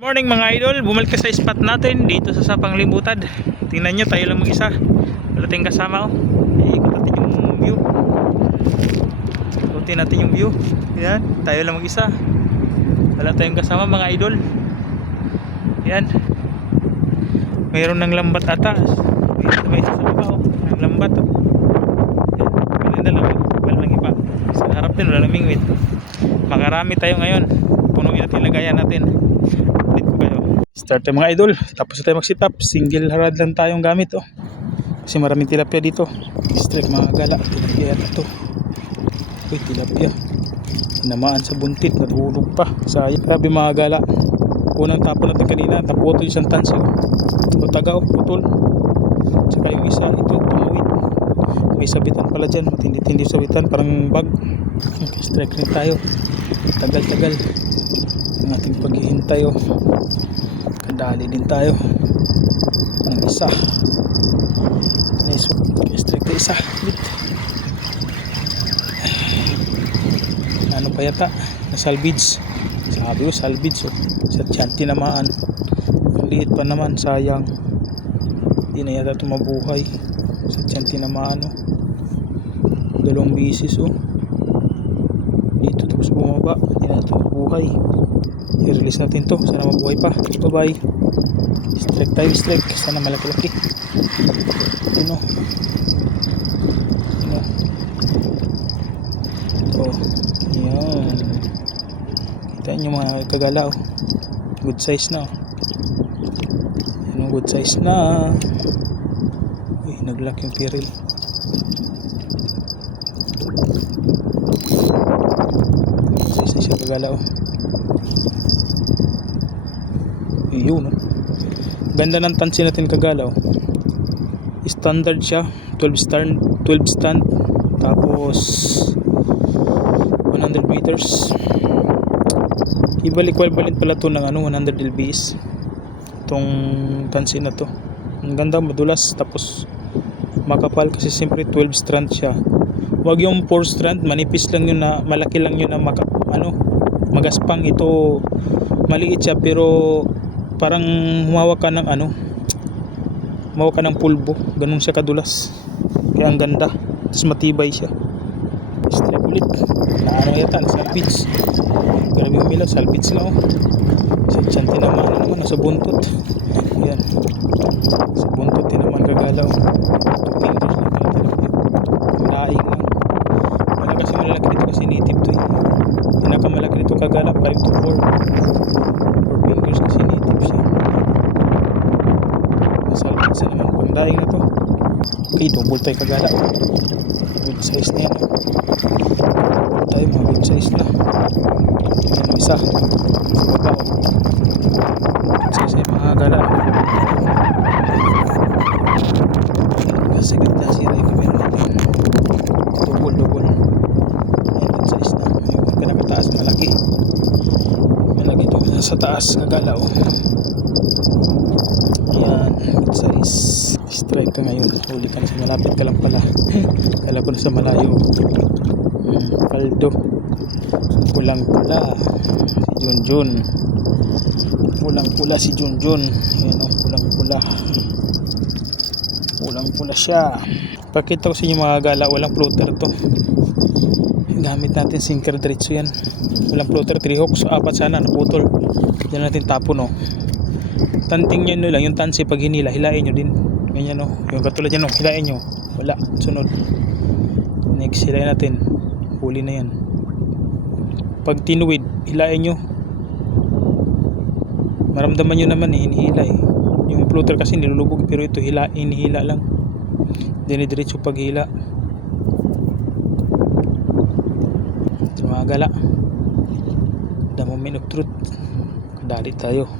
Morning mga idol, bumalik ka sa spot natin dito sa Sapang Limbutad. Tingnan nyo, tayo lang mag-isa. Wala tayong kasama oh. Iikot natin yung view. Ikutin natin yung view. Yan, tayo lang mag-isa. Wala tayong kasama mga idol. Yan. Mayroon ng lambat ata. May isa sa baba oh. Ang lambat oh. Yan, ganun na lang. Wala nang iba. Sa harap din, wala nang mingwit. Makarami tayo ngayon. Punuin natin lagayan natin. Start tayo mga idol, tapos tayo mag sit up. Single harad lang tayong gamit oh. Kasi maraming tilapia dito. Strike mga gala, tilapia yata to. Uy, tilapia tinamaan sa buntit, natulog pa, sayang. Grabe mga gala, unang tapon natin kanina, naputol isang tansi o taga oh, putol. Saka yung isa, ito tumuwid. May sabitan pala dyan, matindi-tindi sabitan, parang bag. Okay, strike rin tayo. Tagal-tagal ang ating paghihintay oh. Kadali din tayo ng isa. Nice one. Strike na isa ulit. Ano pa yata na salvage. Sabi ko salvage oh. Sa tiyan tinamaan. Ang liit pa naman, sayang. Hindi na yata ito mabuhay. Sa tiyan tinamaan oh. Dalawang bisis oh. Dito tapos bumaba. Hindi na ito mabuhay. I-release natin to, sana mabuhay pa. Bye bye. Strike tayo, strike. Sana malaki-laki. Ano ito, yan. Kita nyo mga kagala oh. Good size na oh. Ano, good size na. Uy, naglock yung piril. Good size na siya kagala oh. Yun, ganda ng tansi natin kagalaw. Standard siya, 12 stand, tapos 100 meters. Ibalik-balik pala to ng 100 lbs itong tansi na to. Ang ganda, madulas, tapos makapal kasi siyempre 12 strand siya. Wag yung 4 strand, manipis lang yun, na malaki lang yun na magaspang. Ito maliit siya pero parang humawak ka ng humawak ka ng pulbo, ganun siya kadulas, kaya ang ganda, tapos matibay siya. Strike ulit na yata, salvage. Grabe umilaw, salvage na oh. Sa tiyan tinamaan naman, nasa buntot. Yan, sa buntot tinamaan kagalaw. 2 fingers lang pala tilapia, daing lang. Wala kasi malalaki dito kasi native to eh. Pinakamalaki dito kagalaw 5 to 4 fingers kasi native siya. Salvage na naman, pandaing na to. Okay, double tayo kagala. Good size na yan. Double tayo, mga good size na. Yan ang isa sa baba. Good size na yung mga kagala. Kasi ganda sira yung camera natin. Double. Yan, good size na. Yung pinakataas malaki. Malaki ito sa taas kagala oh. Yan, good size. Strike ka ngayon, huli ka na sa malapit ka lang pala. Kala ko na sa malayo. Paldo, pulang pula si Junjun. Pulang pula si Junjun. Yan o, pulang pula siya. Pakita ko sa inyo mga gala, walang floater to. Gamit natin sinker diretso yan. Walang floater, 3 hooks, 4 sana naputol. Diyan natin tapon oh. Tanting nyo lang yung tansi, pag hinila, hilain nyo din. Ganyan oh, yung katulad yan oh, hilain nyo. Wala, sunod. Next, hilain natin. Huli na yan. Pag tinuwid, hilain nyo. Maramdaman nyo naman eh, hinihila eh. Yung floater kasi nilulubog, pero ito hinihila lang. Dinidiretso pag hila. Ito mga gala. The moment of truth. Kadali tayo.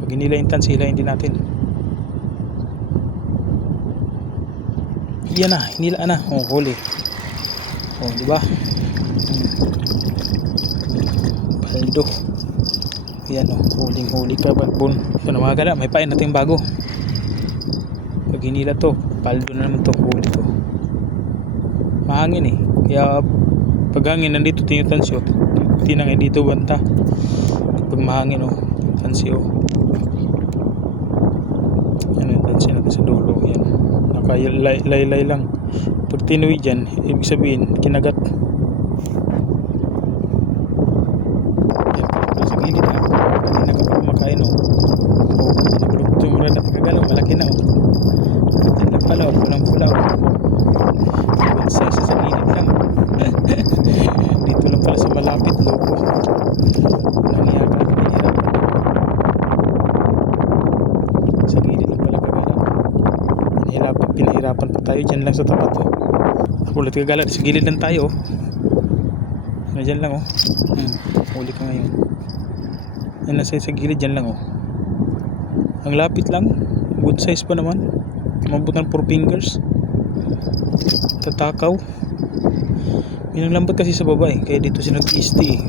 Pag hinila yung tansi, hilain din natin. Yan na, hinila na. Oh, huli. Oh, diba? Paldo. Yan oh, huling-huli pa balbon. Ito na mga gala, may pain natin bago. Pag hinila to, paldo na naman to, huli to. Mahangin eh. Kaya pag hangin nandito yung tansyo, tinangay dito banta kapag mahangin oh. Tansi oh. Yan yung tansi natin sa dulo. Yan. Nakalaylay lang. Pag tinuwi dyan, ibig sabihin kinagat. Yan pala sa gilid oh. Hindi na kapag kumakain oh. Oh, pinagulog yung mura na pagkagalaw. Malaki na oh. Yan lang pala oh. Pulang pula oh. Good size sa gilid lang. Dito lang pala sa malapit loko. Nangyaka pinahirapan. Sa gilid lang pala kagala. Pinahirapan pa tayo dyan lang sa tapat oh. Ako ulit kagala. Sa gilid lang tayo oh. Dyan lang oh. Uli ka ngayon. Yan nasa sa gilid dyan lang oh. Ang lapit lang. Good size pa naman. Mabot ng 4 fingers. Tatakaw. May nang lambat kasi sa baba eh. Kaya dito siya nag-isti eh.